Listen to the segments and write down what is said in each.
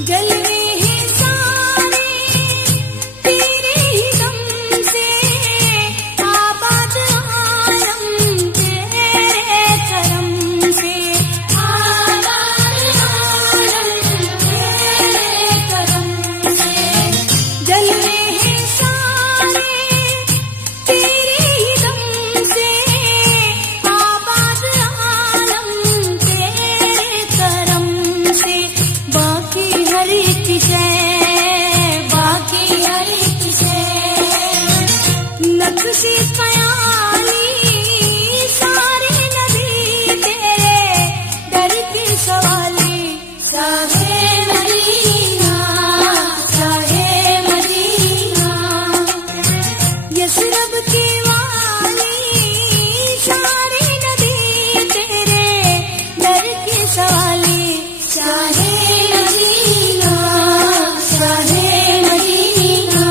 जलवे हैं सारे तेरे ही दम से, आबाद आलम तेरे करम से, आबाद आलम तेरे करम से। जलवे हैं सारे तेरे ही दम से, आबाद आलम तेरे करम से। बाकी हर एक शय, बाकी हर एक शय नक्शे ख्याली सारे नबी तेरे दर के सवाले। Shah Medina, Shah Medina, Yathrib के वाली सारे नबी तेरे दर के सवाले। Shah Medina, Shah Medina.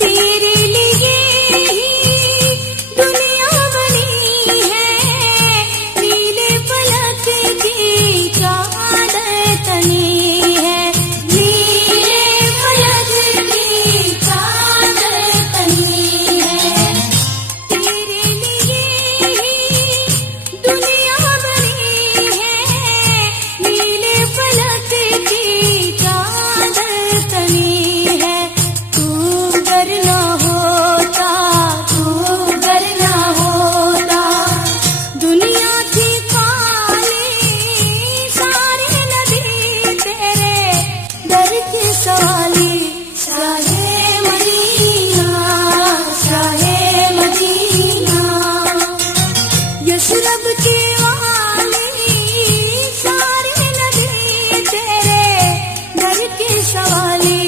तेरे लिए ही दुनिया बनी है, नीले फलक की चादर तनी है, नीले फलक की चादर तनी है। तेरे लिए ही दुनिया बनी है, नीले फलक की चादर तनी है। तू गर न होता, तू गर न होता, दुनिया की पाले सारे नबी तेरे दर के सवाले। Shah Medina, Shah Medina, Yathrib के वाले सारे नबी तेरे दर के सवाले।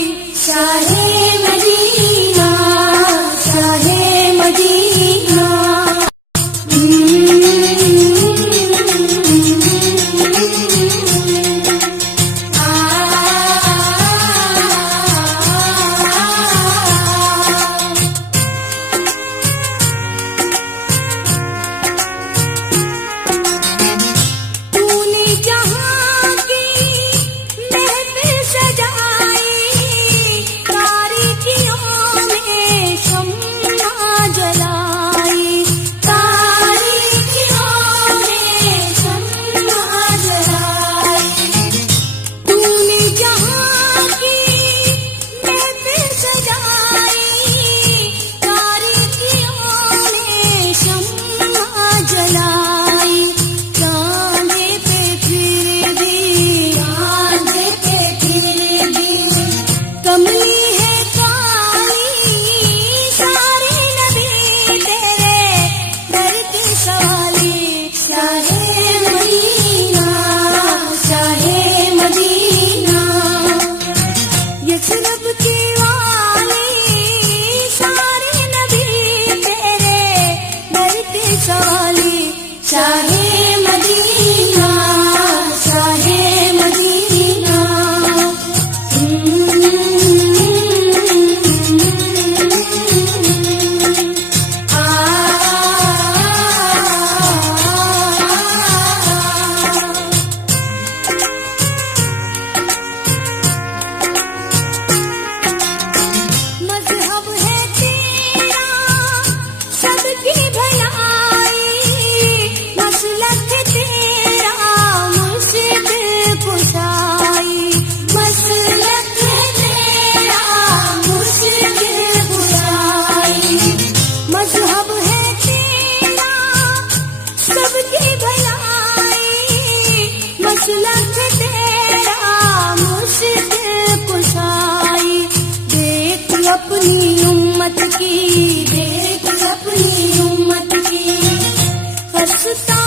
Shah Medina, Shah Medina. तूने जहाँ की महफिल सजाई, तारीकियों में शम्मा जलाई, तारीकियों में शम्मा जलाई। तूने जहाँ की महफिल सजाई, तारीकियों में शम्मा जलाई। कांधे पे फिर भी, कांधे पे फिर भी कमली है काली सारे नबी तेरे दर के सवाले। Shah Medina, Shah Medina, Yathrib के वाले सारे नबी तेरे दर के सवाले। Shah Medina, Shah Medina. मज़हब है तेरा सबकी भलाई, मसलक तेरा मुर्शिद कुशाई, मसलक तेरा मुर्शिद कुशाई। मज़हब है तेरा सबकी भलाई, मसलक तेरा मुर्शिद कुशाई। देख अपनी उम्मत की, देख अपनी उम्मत की खस्ता